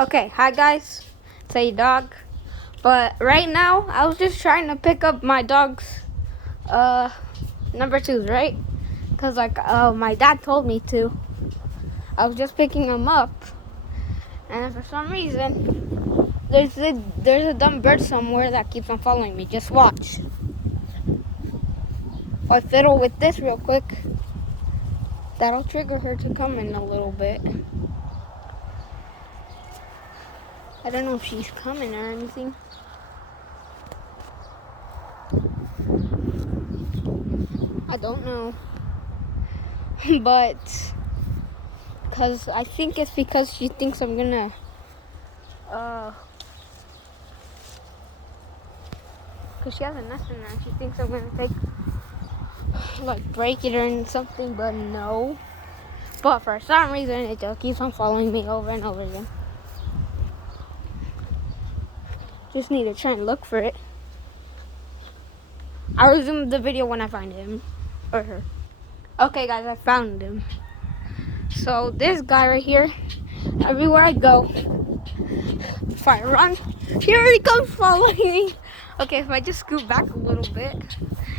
Okay, hi guys, it's a dog. But right now, I was just trying to pick up my dog's number twos, right? Cause my dad told me to. I was just picking him up, and for some reason, there's a dumb bird somewhere that keeps on following me. Just watch. If I fiddle with this real quick, that'll trigger her to come in a little bit. I don't know if she's coming or anything. I don't know. But, because I think it's because she thinks I'm gonna, because she has a nest in there and she thinks I'm gonna break it or something, but no. But for some reason, it just keeps on following me over and over again. Just need to try and look for it. I'll resume the video when I find him or her. Okay, guys, I found him. So this guy right here, everywhere I go, if I run, here he comes following me. Okay, if I just scoot back a little bit,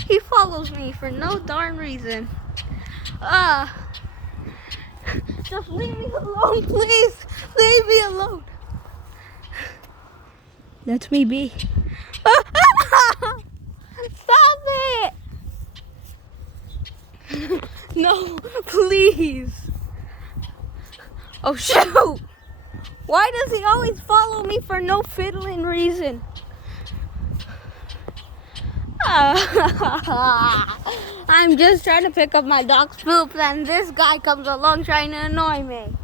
he follows me for no darn reason. Just leave me alone, please. Leave me alone. Let me be. Stop it! No, please. Oh, shoot. Why does he always follow me for no fiddling reason? I'm just trying to pick up my dog's poop and this guy comes along trying to annoy me.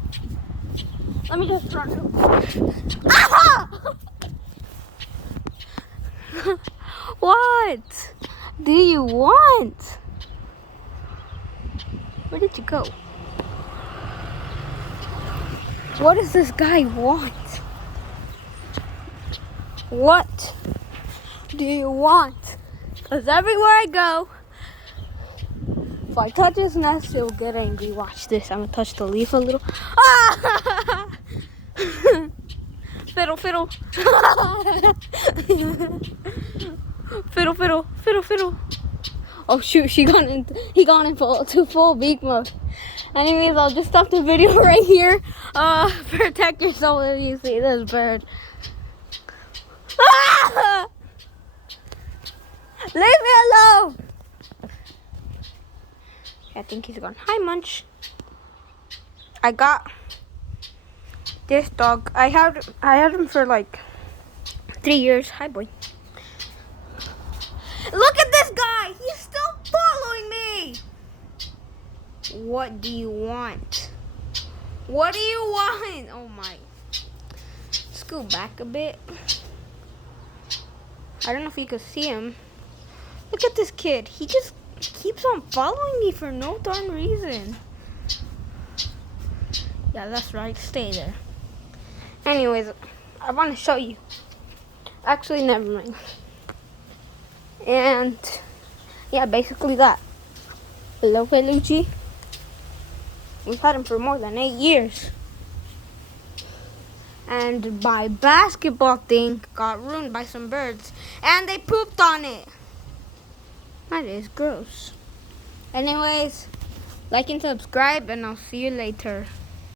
Let me just run. What do you want? Where did you go? What does this guy want? What do you want? Because everywhere I go, if I touch his nest, he'll get angry. Watch this. I'm going to touch the leaf a little. Ah! Fiddle, fiddle. Fiddle, fiddle, fiddle, fiddle. Oh shoot, he got in full beak mode. Anyways, I'll just stop the video right here. Protect yourself if you see this bird. Ah! Leave me alone. I think he's gone. Hi, Munch. I got this dog. I had him for like 3 years. Hi, boy. Look at this guy. He's still following me. What do you want? What do you want? Oh my. Scoot back a bit. I don't know if you can see him. Look at this kid. He just keeps on following me for no darn reason. Yeah, that's right. Stay there. Anyways, I want to show you. Actually, never mind. And yeah, basically that. Hello, Pelucci. We've had him for more than 8 years. And my basketball thing got ruined by some birds. And they pooped on it. That is gross. Anyways, like and subscribe, and I'll see you later.